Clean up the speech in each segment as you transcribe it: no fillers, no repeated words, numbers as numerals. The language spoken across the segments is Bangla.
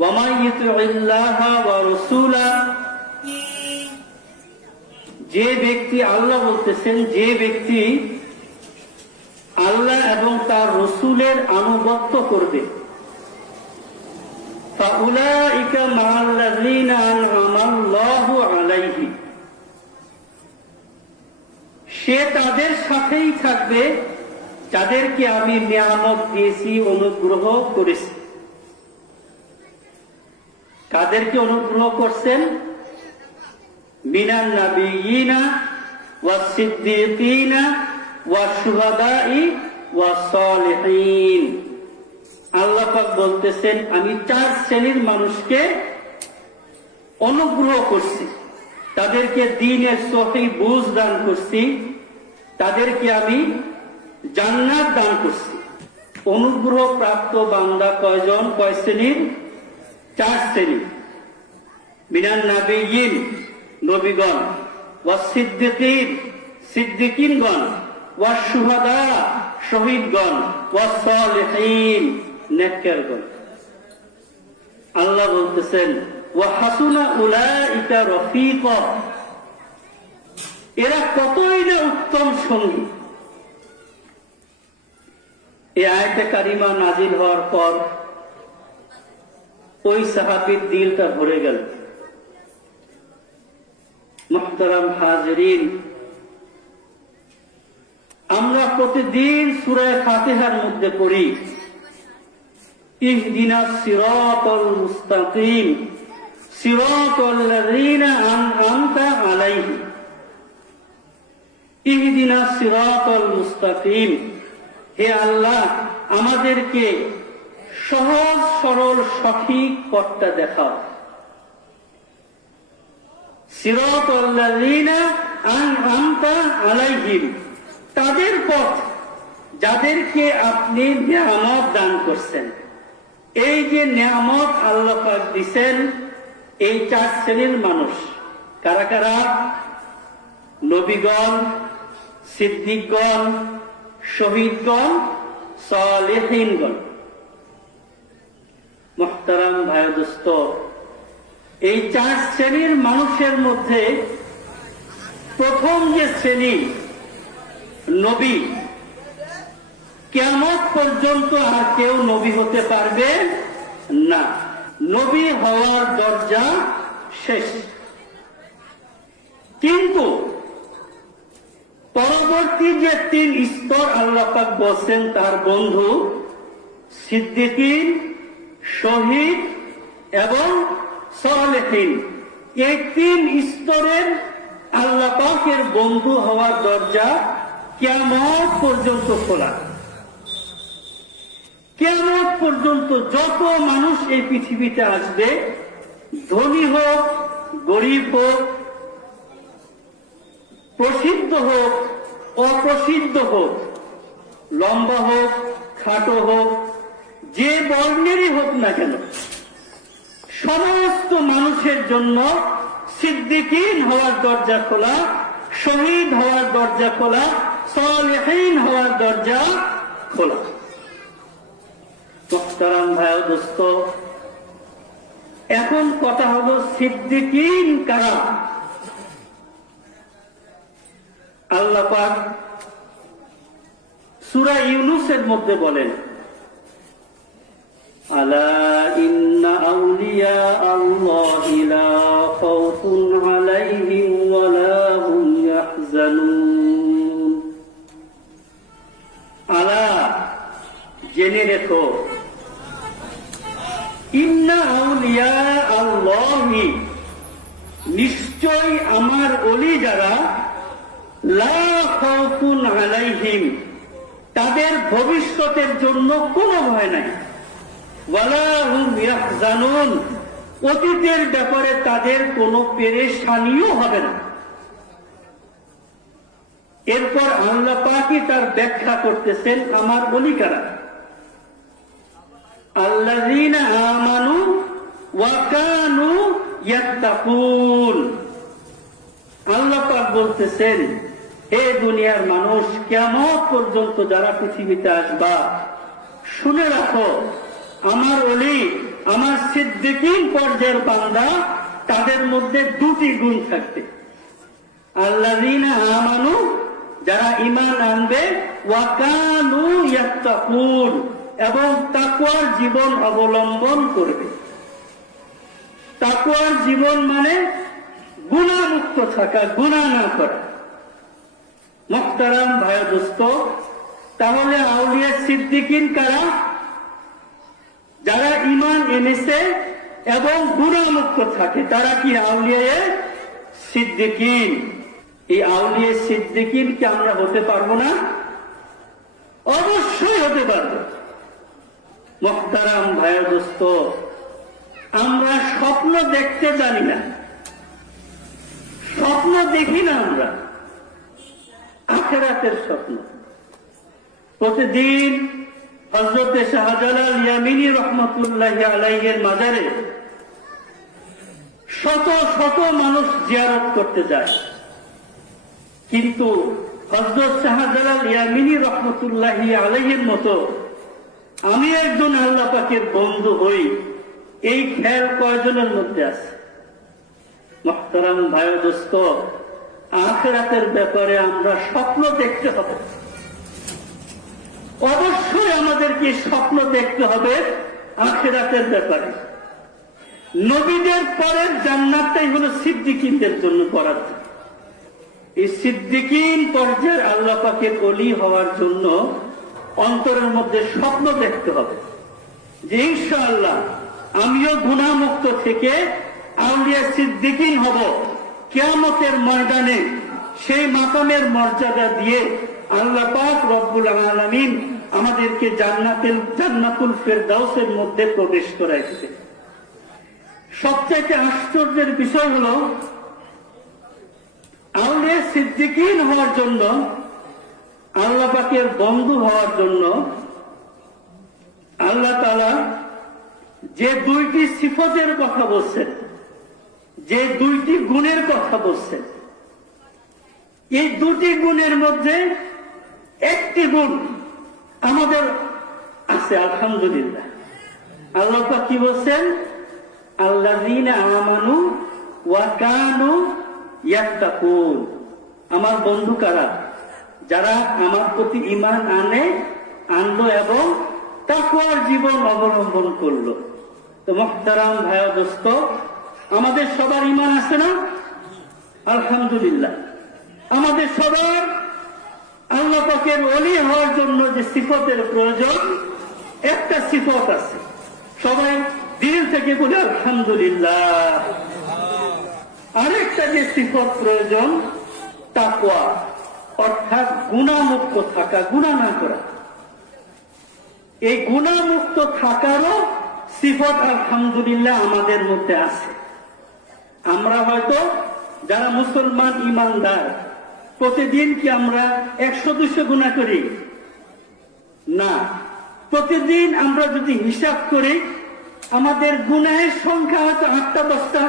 ওয়া মান ইউতিইল্লাহা ওয়া রাসূলা, যে ব্যক্তি, আল্লাহ বলতেছেন, যে ব্যক্তি আল্লাহ এবং তার রসুলের আনুগত্য করবে, ফাউলাইকা মা'আল্লাযীনা আন'আমাল্লাহু আলাইহিম, সে তাদের সাথেই থাকবে যাদেরকে আমি নিয়ামত দিয়েছি, অনুগ্রহ করেছি। কাদেরকে অনুগ্রহ করছেন? মিনান নাবিয়িনা ওয়াস সিদ্দীকিনা ওয়াস শুহাদাই ওয়াস সালিহিন। আল্লাহ পাক বলতেছেন, আমি 4 শ্রেণীর মানুষকে অনুগ্রহ করছি, তাদেরকে দ্বীনের সহিহ বুঝ দান করছি, তাদেরকে আমি জান্নাত দান করছি। অনুগ্রহ প্রাপ্ত বান্দা কয়জন, কয় শ্রেণীর? 4 শ্রেণী। মিনান নাবিয়িন, নবীগণ, ওয়াস সিদ্দীকিন, সিদ্দীকিনগণ, ওয়াস শুহাদা, শহীদগণ, ওয়াস সালিহিন, নেককারগণ। আল্লাহ বলতেছেন, ওয়া হাসুনা উলাইকা রফিকা, এরা কতই না উত্তম সঙ্গী। এই আয়াতে কারিমা নাজিল হওয়ার পর ওই সাহাবীর দিলটা ভরে গেল। মুহতারাম হাজিরিন, আমরা প্রতিদিন সূরা ফাতিহার মধ্যে পড়ি, ইহদিনাস সিরাতাল মুস্তাকিম সিরাতাল্লাযীনা আন'আমতা আলাইহিম, ইহদিনাস সিরাতাল মুস্তাকিম, হে আল্লাহ আমাদেরকে সহজ সরল সঠিক পথটা দেখাও। সিরাতাল্লাযীনা আন'আমতা আলাইহিম, তাদের পথ যাদেরকে আপনি নিয়ামত দান করছেন। এই যে নিয়ামত আল্লাহ পাক দিয়েছেন, এই 4 শ্রেণীর মানুষ কারা কারা? নবীগণ, সিদ্দিকগণ, শহীদগণ, সালেহিনগণ। মুহতারাম ভাই দোস্ত, এই 4 শ্রেণীর মানুষের মধ্যে প্রথম যে শ্রেণী, নবী, কিয়ামত পর্যন্ত আর কেউ নবী হতে পারবে না। নবী হওয়ার দরজা শেষ। কিন্তু পরবর্তী যে 3 স্তর আল্লাহ পাক বলছেন তার বন্ধু সিদ্দীকিন, শহীদ এবং সালেহিন, এই 3 স্তরের আল্লাহ পাকের বন্ধু হওয়ার দরজা কিয়ামত পর্যন্ত খোলা। কিয়ামত পর্যন্ত যত মানুষ এই পৃথিবীতে আসবে, ধনী হোক, গরিব হোক, প্রসিদ্ধ হোক, অপ্রসিদ্ধ হোক, লম্বা হোক, খাটো হোক, যে বর্ণেরই হোক না কেন, সমস্ত মানুষের জন্য সিদ্দীকিন হওয়ার দরজা খোলা, শহীদ হওয়ার দরজা খোলা, সালেহিন হওয়ার দরজা খোলা। মুহতারাম ভাই দোস্ত, এখন কথা হলো সিদ্দীকিন কারা? আল্লাহ পাক সূরা ইউনূসের মধ্যে বলেন, আলা ইন্না আউলিয়া আল্লাহি লা খাউফুন আলাইহিম ওয়া লা হুম ইয়াহজানুন। আলা, জেনে রেখো, ইন্না আউলিয়া আল্লাহি, নিশ্চয় আমার ওলি যারা, লা খাউফুন আলাইহিম, তাদের ভবিষ্যতের জন্য কোনো ভয় নাই, ওয়ালা হুম ইয়াহজানুন, অতীতের ব্যাপারে তাদের কোনো পেরেশানিও হবে না। এরপর আল্লাহ পাকই তার ব্যাখ্যা করতেছেন আমার ওলি কারা। আল্লাযীনা আমানু ওয়া কানু ইয়াত্তাকুন। আল্লাহ পাক বলতেছেন, হে দুনিয়ার মানুষ, কিয়ামত পর্যন্ত যারা পৃথিবীতে আসবা, শুনে রাখো আমার ওলি আমার সিদ্দিকীন পর্যায়ের বান্দা তাদের মধ্যে দুটি গুণ থাকবে। আল্লাযীনা আমানু, যারা ঈমান আনবে, ওয়া কানু ইয়াত্তাকুন, এবং তাকওয়ার জীবন অবলম্বন করবে। তাকওয়ার জীবন মানে গুনাহমুক্ত থাকা, গুনাহ না করা। মুহতারাম ভাই দোস্ত, তাহলে আউলিয়া সিদ্দিকীন কারা? যারা ঈমান এনেছে এবং গুনাহমুক্ত থাকে, তারা কি আউলিয়া সিদ্দিকীন। এই আউলিয়া সিদ্দিকীনকে আমরা হতে পারবো না? অবশ্যই হতে পারবো। মুহতারাম ভাই দোস্ত, আমরা স্বপ্ন দেখতে জানি না, স্বপ্ন দেখি না আমরা, আখিরাতের স্বপ্ন। প্রতিদিন হযরতে শাহজালাল ইয়ামিনী রহমাতুল্লাহি আলাইহির মাজারে শত শত মানুষ জিয়ারত করতে যায়, কিন্তু হযরত শাহজালাল ইয়ামিনী রহমাতুল্লাহি আলাইহির মতো আমি একজন আল্লাহ পাকের বন্ধু হই, এই খেয়াল কয়জনের মধ্যে আছে? মুহতারাম ভাই দোস্ত, আখিরাতের ব্যাপারে আমরা স্বপ্ন দেখতে হবে। অবশ্যই আমাদেরকে স্বপ্ন দেখতে হবে আখিরাতের ব্যাপারে। নবীদের পরের জান্নাতটাই হলো সিদ্দিকীনদের জন্য বরাদ্দ। এই সিদ্দিকীন পর্যায়ের আল্লাহ পাকের ওলি হওয়ার জন্য অন্তরের মধ্যে স্বপ্ন দেখতে হবে যে ইনশাআল্লাহ আমিও গুনাহমুক্ত থেকে আউলিয়া সিদ্দিকীন হব। কিয়ামতের ময়দানে সেই মাকামের মর্যাদা দিয়ে আল্লাহ পাক রব্বুল আলামিন আমাদেরকে জান্নাতুল ফেরদাউসের মধ্যে প্রবেশ করাই দিবেন। সবচেয়ে আশ্চর্যের বিষয় হলো, আউলিয়া সিদ্দিকীন হওয়ার জন্য, আল্লাহ পাকের বন্ধু হওয়ার জন্য আল্লাহ তাআলা যে দুইটি সিফতের কথা বলছেন, যে দুইটি গুণের কথা বলছেন, এই দুটি গুণের মধ্যে একটি গুণ আমাদের আছে, আলহামদুলিল্লাহ। আল্লাহ পাক কি বলছেন? আল্লাযীনা আমানু ওয়া কানু ইয়াত্তাকুন। আমার বন্ধু কারা? যারা আমার প্রতি ঈমান আনলো এবং তাকওয়ার জীবন অবলম্বন করলো। তো মুহতারাম ভাই দোস্ত, আমাদের সবার ঈমান আছে না? আলহামদুলিল্লাহ। আমাদের সবার আল্লাহ পাকের ওলি হওয়ার জন্য যে সিফতের প্রয়োজন, একটা সিফত আছে, সবাই দিল থেকে বলে আলহামদুলিল্লাহ। আরেকটা যে সিফত প্রয়োজন, তাকওয়া, অর্থাৎ গুনাহমুক্ত থাকা, গুনাহ না করা। এই গুনাহমুক্ত থাকারও সিফত আলহামদুলিল্লাহ আমাদের মধ্যে আছে। আমরা হয়তো যারা মুসলমান ঈমানদার, প্রতিদিন কি আমরা 100-200 গুনাহ করি? না। প্রতিদিন আমরা যদি হিসাব করি, আমাদের গুনাহের সংখ্যা হয়তো 8টা-10টা,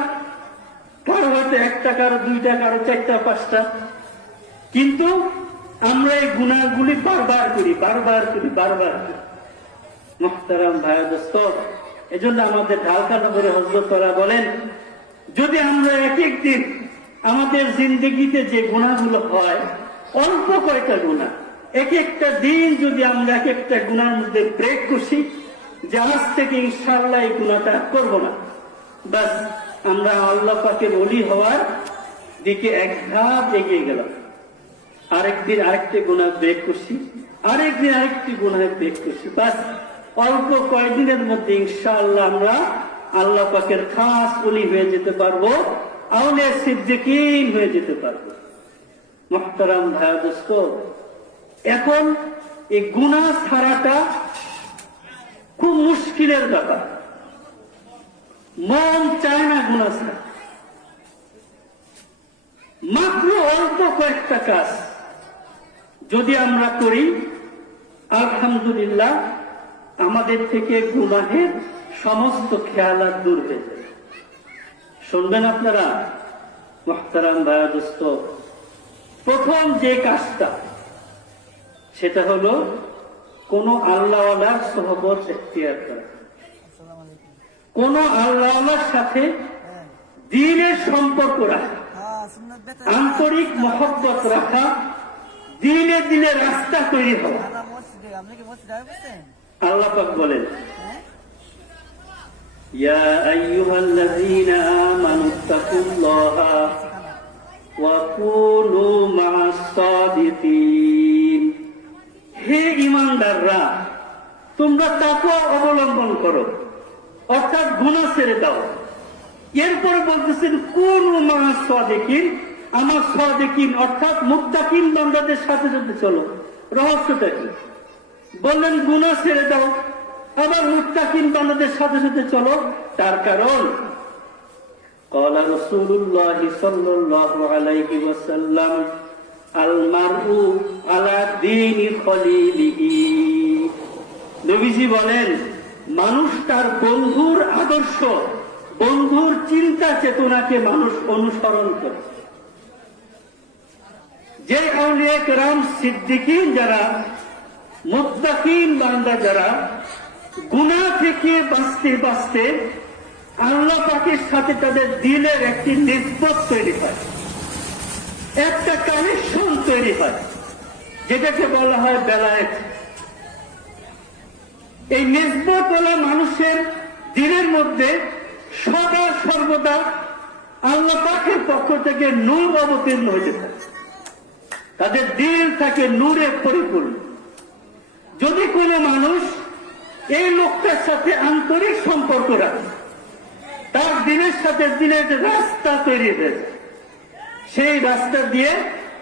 কারো হয়তো 1টা, কারো 2টা, কারো 4টা 5টা, কিন্তু আমরা এই গুনাহগুলি বারবার করি। মুহতারাম ভাই দোস্ত, এজন্য আমাদের ঢালকা নগরে হযরত ওয়ালা বলেন, যদি আমরা এক এক দিন আমাদের জিন্দগিতে যে গুনাহগুলো হয়, অল্প কয়টা গুনাহ, এক একটা দিন যদি আমরা এক একটা গুনার মধ্যে ব্রেক করি, যে আজ থেকে ইনশাআল্লাহ এই গুনাহটা করব না, বাস আমরা আল্লাহ পাকের ওলি হওয়ার দিকে এক ধাপ এগিয়ে গেলাম। আরেকদিন আরেকটি গুনাহ ব্রেক করছি, আরেকদিন আরেকটি গুনাহ ব্রেক করছি, বাস অল্প কয়েকদিনের মধ্যে ইনশাআল্লাহ আমরা আল্লাহ পাকের খাস ওলি হয়ে যেতে পারবো, আউলিয়া সিদ্দিকীন হয়ে যেতে পারবো। মুহতারাম ভাই দোস্ত, এখন এই গুনাহ ছাড়াটা খুব মুশকিলের ব্যাপার। মন চায় না গুনাহ ছাড়া। মাত্র অল্প কয়েকটা কাজ যদি আমরা করি, আলহামদুলিল্লাহ আমাদের থেকে গুনাহের সমস্ত খেয়ালাত দূর হয়ে যাবে। শুনবেন আপনারা? মুহতারাম ভাই দোস্ত, প্রথম যে কাজটা, সেটা হলো কোন আল্লাহওয়ালার সোহবত এখতিয়ার করা। কোন আল্লাহর সাথে দ্বীনের সম্পর্ক রাখা, আন্তরিক মহব্বত রাখা, দিলে দিলে রাস্তা তৈরি হওয়া। আল্লাহ পাক বলেন, ইয়া আইয়ুহাল্লাযীনা আমানুত্তাকুল্লাহা ওয়া কুনু মা'আস সাদিকিন। হে ঈমানদাররা, তোমরা তাকওয়া অবলম্বন করো, অর্থাৎ গুনাহ ছেড়ে দাও। এরপর বলতেছেন কুনু মা'আস সাদিকিন, আমার সাদিকিন অর্থাৎ মুত্তাকিন বান্দাদের সাথে সাথে চলো। রহস্যটা কি? বললেন গুনাহ ছেড়ে দাও, আবার মুত্তাকিন বান্দাদের সাথে সাথে চলো। তার কারণ قال رسول الله صلى الله عليه وسلم المرء على دين خليله। নবীজি বলেন, মানুষ তার বন্ধুর আদর্শ, বন্ধুর চিন্তা চেতনাকে মানুষ অনুসরণ করে। যে আউলিয়া কেরাম সিদ্দিকিন যারা, মুত্তাকিন বান্দা যারা, গুনাহ থেকে বাঁচতে বাঁচতে আল্লাহ পাকের সাথে তাদের দিলের একটি নিসবত তৈরি হয়, একটা কানেকশন তৈরি হয়, যেটাকে বলা হয় বেলায়েত। এই নিসবত হলো মানুষের দিলের মধ্যে সদা সর্বদা আল্লাহ পাকের পক্ষ থেকে নূর অবতীর্ণ হইতে থাকে, তাদের দিল থাকে নূরে পরিপূর্ণ। যদি কোনো মানুষ এই লোকটার সাথে আন্তরিক সম্পর্ক রাখে, তার দিনের সাথে দিনের রাস্তা তৈরি হয়েছে, সেই রাস্তা দিয়ে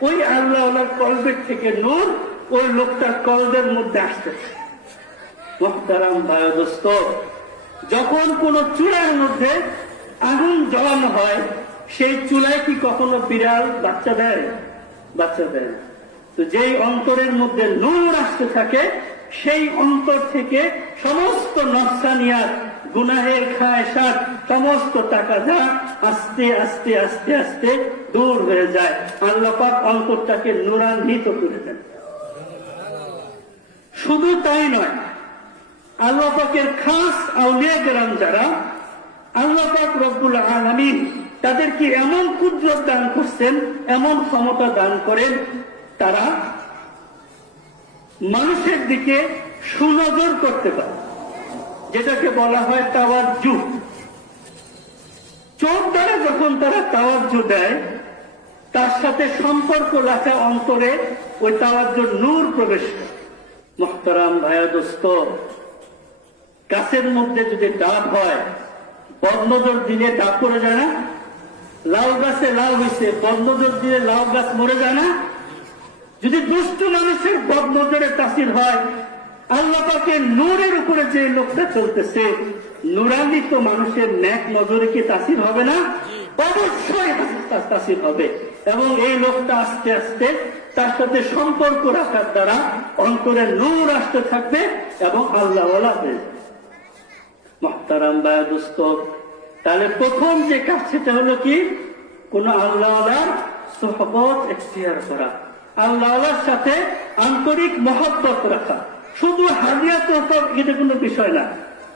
ওই আল্লাহ কলবের থেকে নূর ওই লোকটার কলবের মধ্যে আসতেছে। মুহতারাম ভাই দোস্ত, যখন কোন চুলার মধ্যে আগুন জ্বালানো হয়, সেই চুলায় কি কখনো বিড়াল বাচ্চা দেয়? বাচ্চা দেয়। তো যেই অন্তরের মধ্যে নূর আসতে থাকে, সেই অন্তর থেকে সমস্ত নফসানিয়াত, গুনাহের খায়সাত, সমস্ত টাকা যা আস্তে আস্তে আস্তে আস্তে দূর হয়ে যায়। আল্লাহ পাক অন্তরটাকে নূরান্বিত করে দেন। শুধু তাই নয়, আল্লাহ পাকের খাস আউলিয়া কেরাম যারা, আল্লাহ পাক রব্বুল আলামিন তাদেরকে এমন কুদরত দান করছেন, এমন ক্ষমতা দান করেন, তারা মানুষের দিকে সুনজর করতে পারে, যেটাকে বলা হয় তাওয়াজ্জু। চোখ দ্বারা যখন তারা তাওয়াজ্জু দেয়, তার সাথে সম্পর্ক রাখা অন্তরে ওই তাওয়াজ্জুর নূর প্রবেশ করে। মুহতারাম ভাইয়া দোস্ত, গাছের মধ্যে যদি ডাব হয়, বদনজর দিলে ডাব পড়ে যায় না? লাউ গাছে লাউ হয়েছে, বদনজর দিলে লাউ গাছ মরে যায় না? যদি দুষ্ট মানুষের বদনজরে তাসির হয়, আল্লাহ পাকের নূরের উপরে যে লোকটা চলতেছে, নূরান্বিত মানুষের নেক নজরে কি তাসির হবে না? অবশ্যই তাসির হবে। এবং এই লোকটা আস্তে আস্তে তার সাথে সম্পর্ক রাখার দ্বারা অন্তরে নূর আসতে থাকবে এবং আল্লাহ ওয়ালা হয়ে যাবে। মুহতারাম ভাই দোস্ত, তাহলে প্রথম যে কাজ সেটা হলো কি? কোন আল্লাহ ওয়ালার সুহবত ইখতিয়ার করা, আল্লাহ ওয়ালার সাথে আন্তরিক মহব্বত রাখা। শুধু হাদিয়া তোফা এটা কোনো বিষয় না,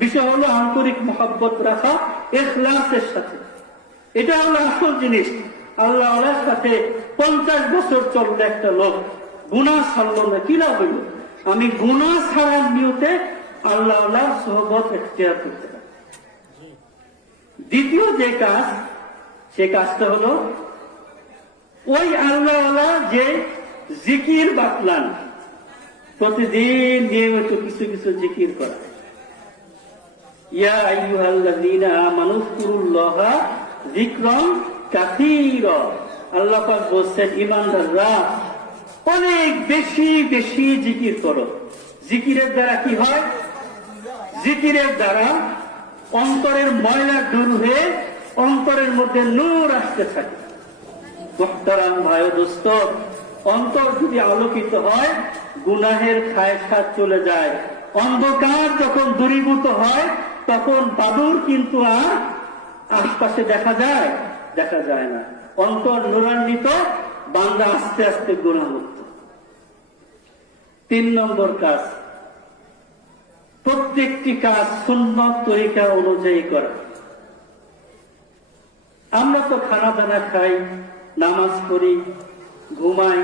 বিষয় হলো আন্তরিক মহব্বত রাখা ইখলাসের সাথে। এটা হলো আসল জিনিস। আল্লাহ ওয়ালার সাথে 50 বছর চলবে একটা লোক, গুনাহ ছাড়লো না, কি লাভ হইল? আমি গুনাহ ছাড়ার নিয়তে আল্লাহ ওয়ালার সুহবত ইখতিয়ার করতে পারি। দ্বিতীয় যে কাজ, সে কাজটা হলো ওই আল্লাহ ওয়ালা যে জিকির বাতলান, প্রতিদিন নিয়মিত কিছু কিছু জিকির করা। ইয়া আইয়ুহাল্লাযীনা আমানুযকুরুল্লাহা যিকরান কাসীরা। আল্লাহ পাক বলেন, ঈমানদাররা অনেক বেশি বেশি জিকির করো। জিকিরের দ্বারা কি হয়? জিকিরের দ্বারা অন্তরের ময়লা দূর হয়ে অন্তরের মধ্যে নূর আসতে থাকে। মুহতারাম ভাই দোস্ত, অন্তর যদি আলোকিত হয়, গুনাহের খায়সাত চলে যায়। অন্ধকার যখন দূরীভূত হয়, তখন বাদুর কিন্তু আর আশপাশে দেখা যায়? দেখা যায় না। অন্তর নূরান্বিত, বান্দা আস্তে আস্তে গুনাহমুক্ত। 3 নম্বর কাজ, প্রত্যেকটি কাজ সুন্নত তরিকা অনুযায়ী করা। আমরা তো খানা দানা খাই, নামাজ পড়ি, ঘুমাই,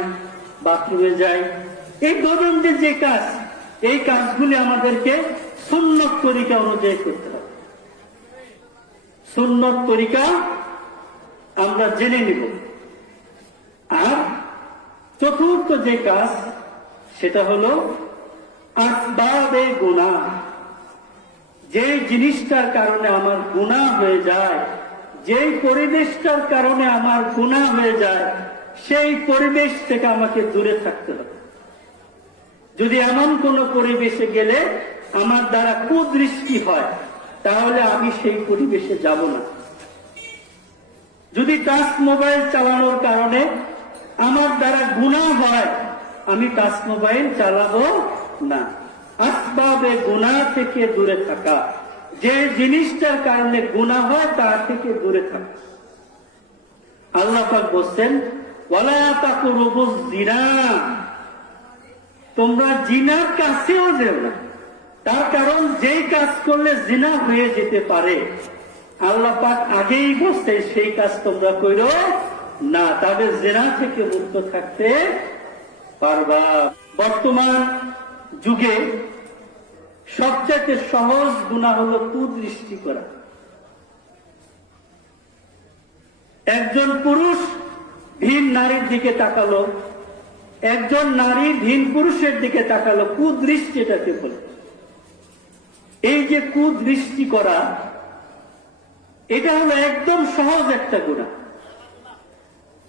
বাথরুমে যাই, এই দৈনন্দিন যে কাজ, এই কাজগুলি আমাদেরকে সুন্নত তরিকা অনুযায়ী করতে হবে। সুন্নত তরিকা আমরা জেনে নিব। আর চতুর্থ যে কাজ, সেটা হলো আসবাবে গুনাহ। যে জিনিসটার কারণে আমার গুনাহ হয়ে যায়, যেই পরিবেশটার কারণে আমার গুনাহ হয়ে যায়, সেই পরিবেশ থেকে আমাকে দূরে থাকতে হবে। যদি এমন কোন পরিবেশে গেলে আমার দ্বারা কুদৃষ্টি হয়, তাহলে আমি সেই পরিবেশে যাব না। যদি টাচ মোবাইল চালানোর কারণে আমার দ্বারা গুনাহ হয়, আমি টাচ মোবাইল চালাবো না। আসবাবে গুনাহ থেকে দূরে থাকা, যে জিনিসটার কারণে গুনাহ হয় তার থেকে দূরে থাকা। আল্লাহ পাক বলছেন, ওয়ালা তাকরুবুজ জিনা, তোমরা জিনার কাছেও যেও না। তার কারণ যেই কাজ করলে জিনা হয়ে যেতে পারে, আল্লাহ পাক আগেই বলছে সেই কাজ তোমরা করো না, তবে জিনা থেকে মুক্ত থাকতে পারবা। বর্তমান যুগে সবচেয়ে সহজ গুনাহ হলো কুদৃষ্টি করা। একজন পুরুষ ভিন নারীর দিকে তাকালো, একজন নারী ভিন পুরুষের দিকে তাকালো, কুদৃষ্টি এটাকে বলে। এই যে কুদৃষ্টি করা, এটা হলো একদম সহজ একটা গুনাহ।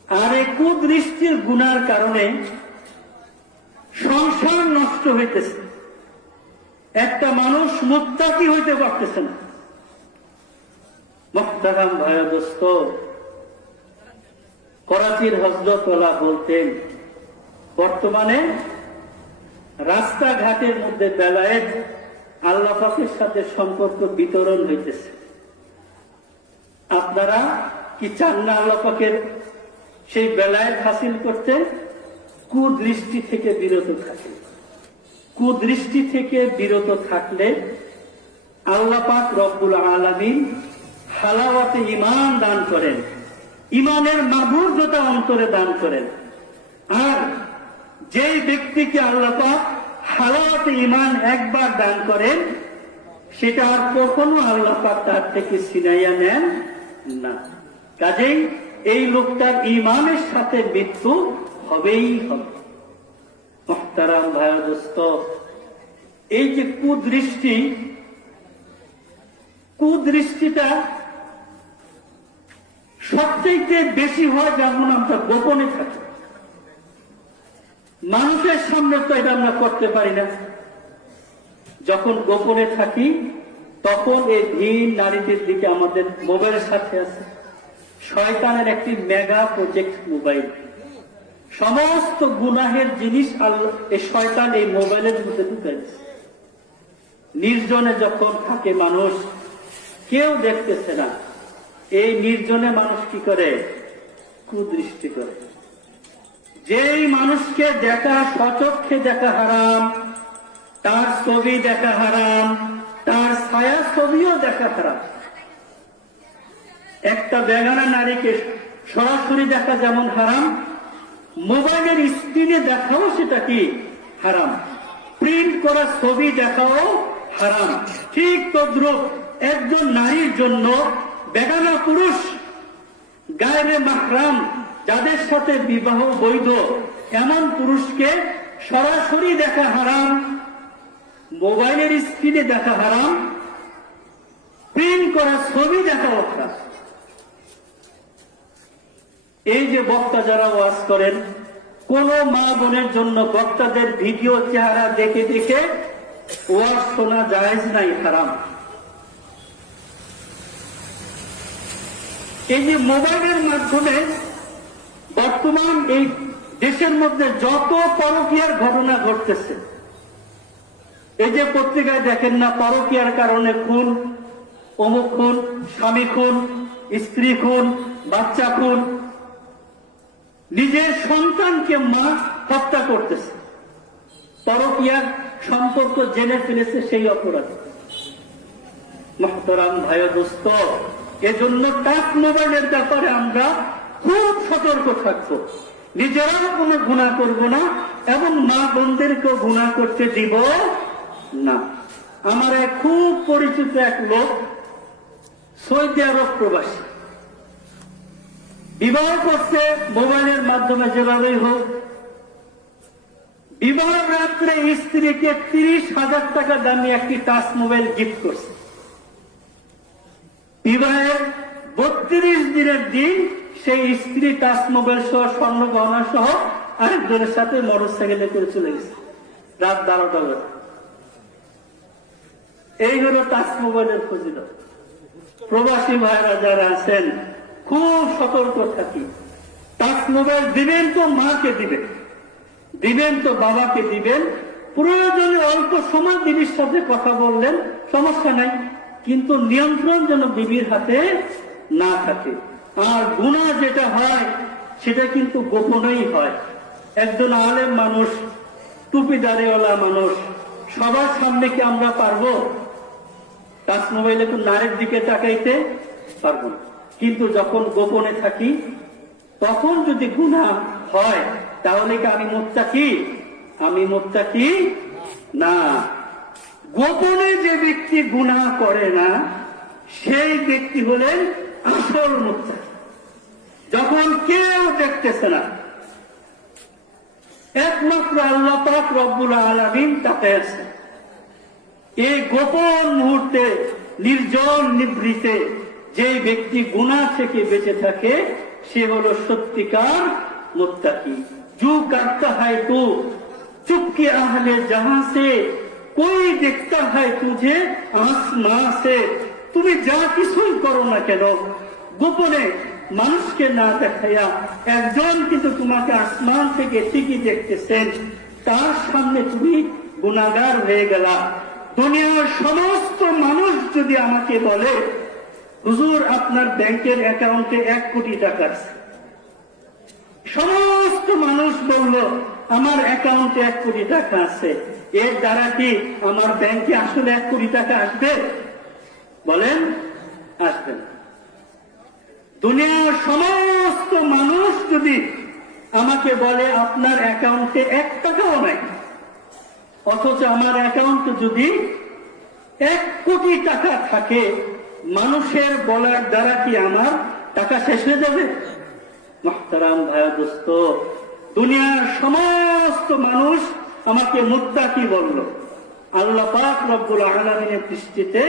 আর এই কুদৃষ্টির গুনার কারণে সংসার নষ্ট হইতেছে, একটা মানুষ মুত্তাকি হইতে পারতেছে না। মুহতারাম ভাইয়া দোস্ত, করাচির হযরত ওয়ালা বলতেন, বর্তমানে রাস্তাঘাটের মধ্যে বেলায়েত আল্লাহ পাকের সাথে সম্পর্ক বিতরণ হইতেছে। আপনারা কি চান না আল্লাহ পাকের সেই বেলায়েত হাসিল করতে? কুদৃষ্টি থেকে বিরত থাকেন। কুদৃষ্টি থেকে বিরত থাকলে আল্লাহ পাক রব্বুল আলামিন হালাওয়াতে ঈমান দান করেন, ঈমানের মাধুর্যতা অন্তরে দান করেন। আর যেই ব্যক্তিকে আল্লাহ পাক হালাওয়াতে ঈমান একবার দান করেন, সেটা আর কখনো আল্লাহ পাক তার থেকে ছিনাইয়া নেন না। কাজেই এই লোকটার ঈমানের সাথে মৃত্যু হবেই হবে। মুহতারাম ভাই দোস্ত, এই যে কুদৃষ্টিটা সবচেয়ে বেশি হয় যখন আমরা গোপনে থাকি। মানুষের সামনে তো এটা আমরা করতে পারি না। যখন গোপনে থাকি, তখন এই ভিন নারীদের দিকে আমাদের মোবাইলের সাথে আছে শয়তানের একটি মেগা প্রজেক্ট মোবাইল। সমস্ত গুনাহের জিনিস আল্লাহ এই শয়তান এই মোবাইলের মধ্যে ঢুকে দিচ্ছে। নির্জনে যখন থাকে মানুষ, কেউ দেখতেছে না, এই নির্জনে মানুষ কি করে? কুদৃষ্টি করে। যেই মানুষকে দেখা, স্বচক্ষে দেখা হারাম, তার ছবি দেখা হারাম, তার ছায়া ছবিও দেখা হারাম। একটা বেগানা নারীকে সরাসরি দেখা যেমন হারাম, মোবাইলের স্ক্রিনে দেখাও সেটা কি হারাম, প্রিন্ট করা ছবি দেখাও হারাম। ঠিক তদ্রুপ একজন নারীর জন্য বেগানা পুরুষ, গায়রে মাহরাম, যাদের সাথে বিবাহ বৈধ, এমন পুরুষকে সরাসরি দেখা হারাম, মোবাইলের স্ক্রিনে দেখা হারাম, প্রিন্ট করা ছবি দেখাও হারাম। এই যে বক্তা যারা ওয়াজ করেন, কোন মা বোনের জন্য বক্তাদের ভিডিও চেহারা দেখে দেখে ওয়াজ শোনা জায়েজ নাই, হারাম। এই যে মোবাইলের মাধ্যমে বর্তমান এই দেশের মধ্যে যত পরকীয়ার ঘটনা ঘটতেছে, এই যে পত্রিকায় দেখেন না, পরকীয়ার কারণে খুন, অমুক খুন, স্বামী খুন, স্ত্রী খুন, বাচ্চা খুন, নিজের সন্তানকে মা হত্যা করতেছে। পরকীয়ার সম্পর্ক জেনে ফেলেছে সেই অপরাধ। মুহতারাম ভাই ও দোস্ত, এজন্য টাচ মোবাইলের ব্যাপারে আমরা খুব সতর্ক থাকবো, নিজেরাও কোনো গুনাহ করব না এবং মা বোনদেরকেও গুনাহ করতে দিব না। আমার এক খুব পরিচিত এক লোক সৌদি আরব প্রবাসী, বিবাহ করছে মোবাইলের মাধ্যমে, যেভাবেই হোক। বিবাহ রাত্রে স্ত্রীকে 30,000 টাকা দামি একটি টাচ মোবাইল গিফট করছে। বিবাহের 32 দিনের দিন সেই স্ত্রী টাচ মোবাইল সহ স্বর্ণ গহনা সহ আরেকজনের সাথে মোটরসাইকেলে করে চলে গেছে রাত 12টা বেলা। এই হলো টাচ মোবাইলের ফজিলত। প্রবাসী ভাইরা যারা আছেন খুব সতর্ক থাকি। টাচ মোবাইল দিবেন তো মাকে দিবেন, দিবেন তো বাবাকে দিবেন। প্রয়োজনে অল্প সময় বিবির সাথে কথা বললেন, সমস্যা নাই, কিন্তু নিয়ন্ত্রণ যেন বিবির হাতে না থাকে। আর গুনাহ যেটা হয় সেটা কিন্তু গোপনেই হয়। একজন আলেম মানুষ, টুপি দাড়িওয়ালা মানুষ, সবার সামনে কি আমরা পারবো টাচ মোবাইলে তো নারীর দিকে তাকাইতে পারবো না। কিন্তু যখন গোপনে থাকি তখন যদি গুনাহ হয় তাহলে কি আমি মুত্তাকি? আমি মুত্তাকি না। গোপনে যে ব্যক্তি গুনাহ করে না সেই ব্যক্তি হলেন আসল মুত্তাকি। যখন কেউ দেখতেছে না, একমাত্র আল্লাহ পাক রব্বুল আলামিন তাতে আছে। এই গোপন মুহূর্তে নির্জন নিভৃতে যে ব্যক্তি গুনাহ থেকে বেঁচে থাকে সে হলো সত্যিকার মুত্তাকি। जो करता है तू चुपके आहले जहां से, कोई देखता है तुझे आसमां से। তুমি যা কিছুই করো না কেন গোপনে মানুষকে না দেখাইয়া একজন কিন্তু তোমাকে আসমান থেকে ঠিকই দেখতেছেন, তার সামনে তুমি গুনাহগার হয়ে গেলা। দুনিয়ার সমস্ত মানুষ যদি আমাকে বলে হুজুর আপনার ব্যাংকের অ্যাকাউন্টে 1 কোটি টাকা আছে, সমস্ত মানুষ বলল আমার অ্যাকাউন্টে 1 কোটি টাকা আছে, এর দ্বারা কি আমার ব্যাংকে আসলে 1 কোটি টাকা আসবে? বলেন, আসবে না। দুনিয়ার সমস্ত মানুষ যদি আমাকে বলে আপনার অ্যাকাউন্টে 1 টাকাও নাই, অথচ আমার অ্যাকাউন্টে যদি 1 কোটি টাকা থাকে, মানুষের বলার দ্বারা কি আমার টাকা শেষ হয়ে যাবে? মুহতারাম ভাই দোস্ত, দুনিয়ার সমস্ত মানুষ আমাকে মুত্তাকি বলল, আল্লাহ পাক রব্বুল আলামিনের দৃষ্টিতে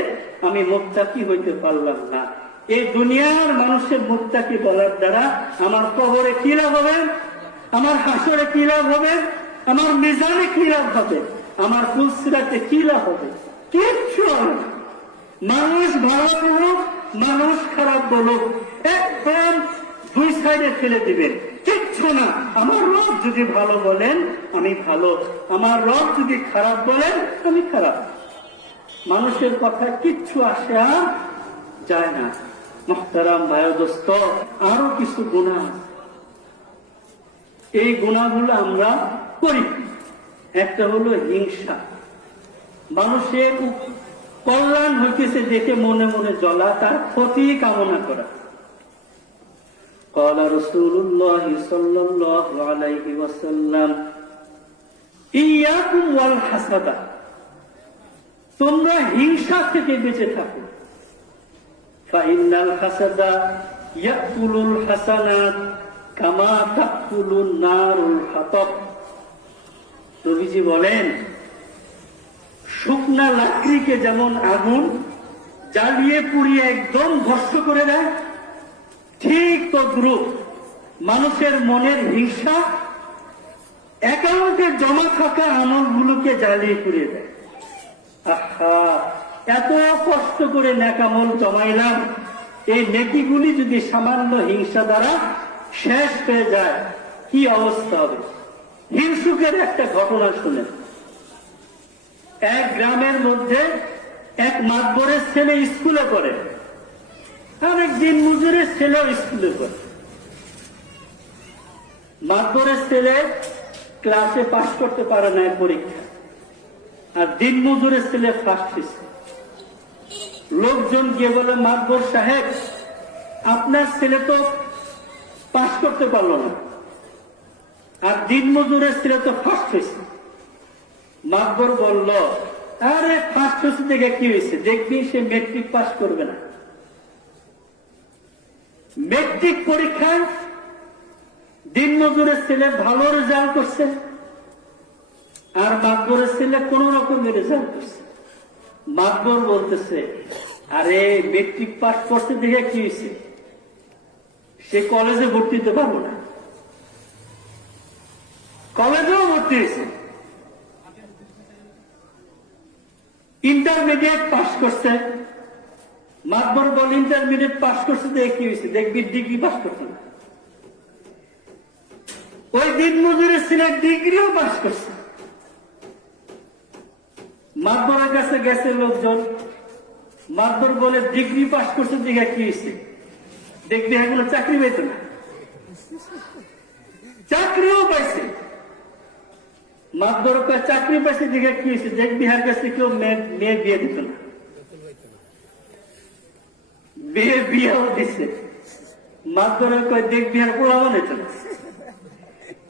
আমি মুত্তাকি হইতে পারলাম না। এই দুনিয়ার মানুষের মুত্তাকি বলার দ্বারা আমার কবরে কি লাভ হবে, আমার হাসরে কি লাভ হবে, আমার মিজানে কি লাভ হবে, আমার ফুলসিরাতে কি লাভ হবে? কিচ্ছু হবে না। মানুষ ভালো বলুক, মানুষ খারাপ বলুক, একদম 2 সাইডে ফেলে দিবেন, কিচ্ছু না। আমার রব যদি ভালো বলেন আমি ভালো, আমার রব যদি খারাপ বলেন আমি খারাপ। মানুষের কথা কিচ্ছু আসে আর যায় না। মুহতারাম ভাই দোস্ত, আরো কিছু গুনাহ আছে, এই গুনাহগুলো আমরা করি। একটা হলো হিংসা, মানুষের কল্যাণ হইতেছে দেখে মনে মনে জ্বলা, তার ক্ষতি কামনা করা। قال رسول الله صلى الله عليه وسلم إياكم والحسد, তোমরা হিংসা থেকে বেঁচে থাকো। فإن الحسد يأكل الحسنات كما تأكل النار الحطب। নবীজি বলেন শুকনা লাকড়িকে যেমন আগুন জ্বালিয়ে পুড়িয়ে একদম ভস্ম করে দেয়, ঠিক তদ্রূপ মানুষের মনের হিংসা অ্যাকাউন্টে জমা থাকা আমলগুলোকে জ্বালিয়ে পুড়িয়ে দেয়। আহা, এত কষ্ট করে নেকামল জমাইলাম, এই নেকিগুলি যদি সামান্য হিংসা দ্বারা শেষ হয়ে যায় কি অবস্থা হবে? হিংসুকের একটা ঘটনা শুনেন। এক গ্রামের মধ্যে এক মাতবরের ছেলে স্কুলে পড়ে, আরেক দিন মজুরের ছেলেও স্কুলে পড়ে। মাতবরের ছেলে ক্লাসে পাস করতে পারে না পরীক্ষা, আর দিন মজুরের ছেলে ফার্স্ট হয়েছে। লোকজন গিয়ে বলে, মাতবর সাহেব, আপনার ছেলে তো পাস করতে পারলো না, আর দিন মজুরের ছেলে তো ফার্স্ট হয়েছে। মাতবর বলল, আরে ফার্স্ট হয়েছে দেখে কি হয়েছে, দেখবি সে মেট্রিক পাস করবে না। মেট্রিক পরীক্ষায় দিন মজুরের ছেলে ভালো রেজাল্ট করছে, আর মাতবরের ছেলে কোন রকমের রেজাল্ট করছে। মাতবর বলতেছে, আরে মেট্রিক পাস করছে দেখে কি হয়েছে, সে কলেজে ভর্তি হতে পারবো না। কলেজেও ভর্তি হয়েছে, ইন্টারমিডিয়েট পাস করছে। মাতবর বল, ইন্টারমিডিয়েট পাস করছে দেখে কি হয়েছে, দেখবি ডিগ্রি পাস করছে না। ওই দিন মজুরের ছেলে ডিগ্রিও পাস করছে। মাতবরের কাছে গেছে লোকজন, মাতবর বলে, ডিগ্রি পাস করছে দেখে কি হয়েছে, দেখবি এখনো চাকরি পেত না। চাকরিও পাইছে। মাতবর চাকরি পাইছে দেখে কি হয়েছে, দেখবি হার কাছে কেউ মেয়ে বিয়ে দিত না। বিয়েও দিছে। মাতবরের কয়, দেখবি আর পোড়াও নিত না।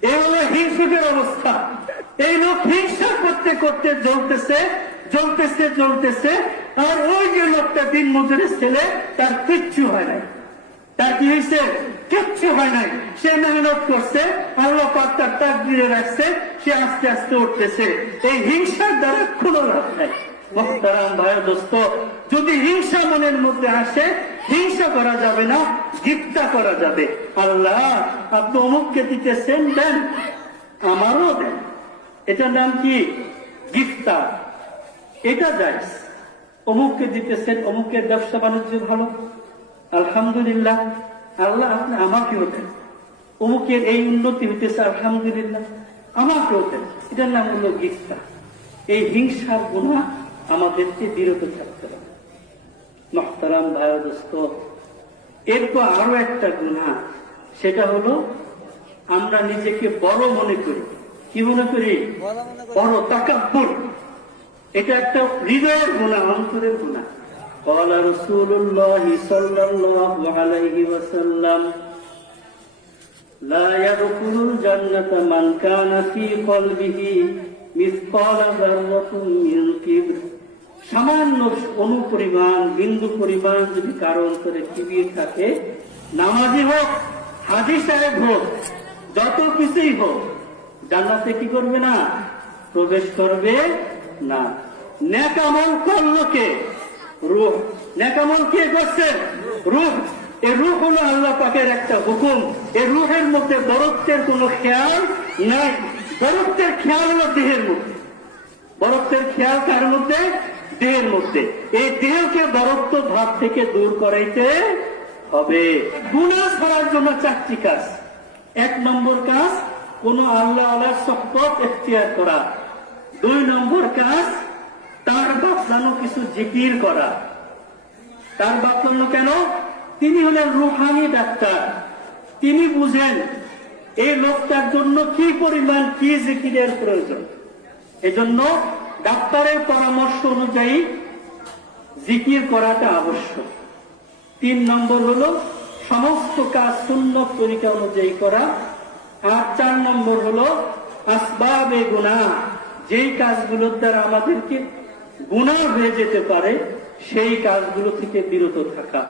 এই হলো হিংসুকের অবস্থা। এই লোক হিংসা করতে করতে জ্বলতেছে, আর ওই যে লোকটা দিন মজুরের ছেলে, তার কিচ্ছু হয় নাই। তার কি হয়েছে? কিচ্ছু হয় নাই। সে মেহনত করছে, আল্লাহ পাক তার তাকদীরে রাখছে, সে আস্তে আস্তে উঠতেছে। এই হিংসার দ্বারা কোনো লাভ নাই। মুহতারাম ভাই দোস্ত, যদি হিংসা মনের মধ্যে আসে, হিংসা করা যাবে না, গিফতা করা যাবে। আল্লাহ, আপনি অমুককে দিতেছেন, দেন, আমারও দেন। এটার নাম কি? গিফতা। এটা জায়েজ। অমুককে দিতেছেন, অমুকের ব্যবসা বাণিজ্য ভালো, আলহামদুলিল্লাহ, আল্লাহ আপনি আমাকেও দেন। অমুকের এই উন্নতি হইতেছে, আলহামদুলিল্লাহ, আমাকেও দেন। এটার নাম হলো গিফতা। এই হিংসার গুনাহ আমাদেরকে বিরত থাকতে হবে। মুহতারাম ভাই দোস্ত, এরপর আরো একটা গুনাহ, সেটা হলো আমরা নিজেকে বড় মনে করি। কি মনে করি? বড়, তাকাব্বুর। এটা একটা হৃদয়ের গুনাহ, অন্তরের গুনাহ। قال رسول الله صلى الله عليه وسلم لا يدخل الجنة من كان في قلبه مثقال ذرة من كبر। সামান্য অনুপরিমাণ, বিন্দু পরিমাণ যদি কারো অন্তরে কিবির থাকে, নামাজি হোক, হাজী সাহেব হোক, যত কিছুই হোক, জান্নাতে কি করবে না? প্রবেশ করবে না। নেক আমল করলো কে? রূহ। নেক আমল কে করছে? রূহ। এই রূহ হলো আল্লাহ পাকের একটা হুকুম। এই রূহের মধ্যে বরত্বের কোনো খেয়াল নাই। বরত্বের খেয়াল হলো দেহের মধ্যে। বরত্বের খেয়াল কার মধ্যে? দেহের মধ্যে। এই দেহকে বরত্ব ভাব থেকে দূর করাইতে হবে। গুনাহ ছাড়ার জন্য 4টি কাজ। 1 নম্বর কাজ, কোন আল্লাহ আল্লাহর সুহবত ইখতিয়ার করা। 2 নম্বর কাজ, তার বাতলানো কিছু জিকির করা। তার বাতলানো কেন? তিনি হলেন রুহানি ডাক্তার। তিনি বুঝেন এই লোকটার জন্য কি পরিমাণ কি জিকিরের প্রয়োজন। এজন্য ডাক্তারের পরামর্শ অনুযায়ী জিকির করাটা আবশ্যক। 3 নম্বর হলো সমস্ত কাজ সুন্নত তরিকা অনুযায়ী করা। আর 4 নম্বর হলো আসবাবে গুনাহ, যেই কাজগুলোর দ্বারা আমাদেরকে গুনাহ হয়ে যেতে পারে, সেই কাজগুলো থেকে বিরত থাকা।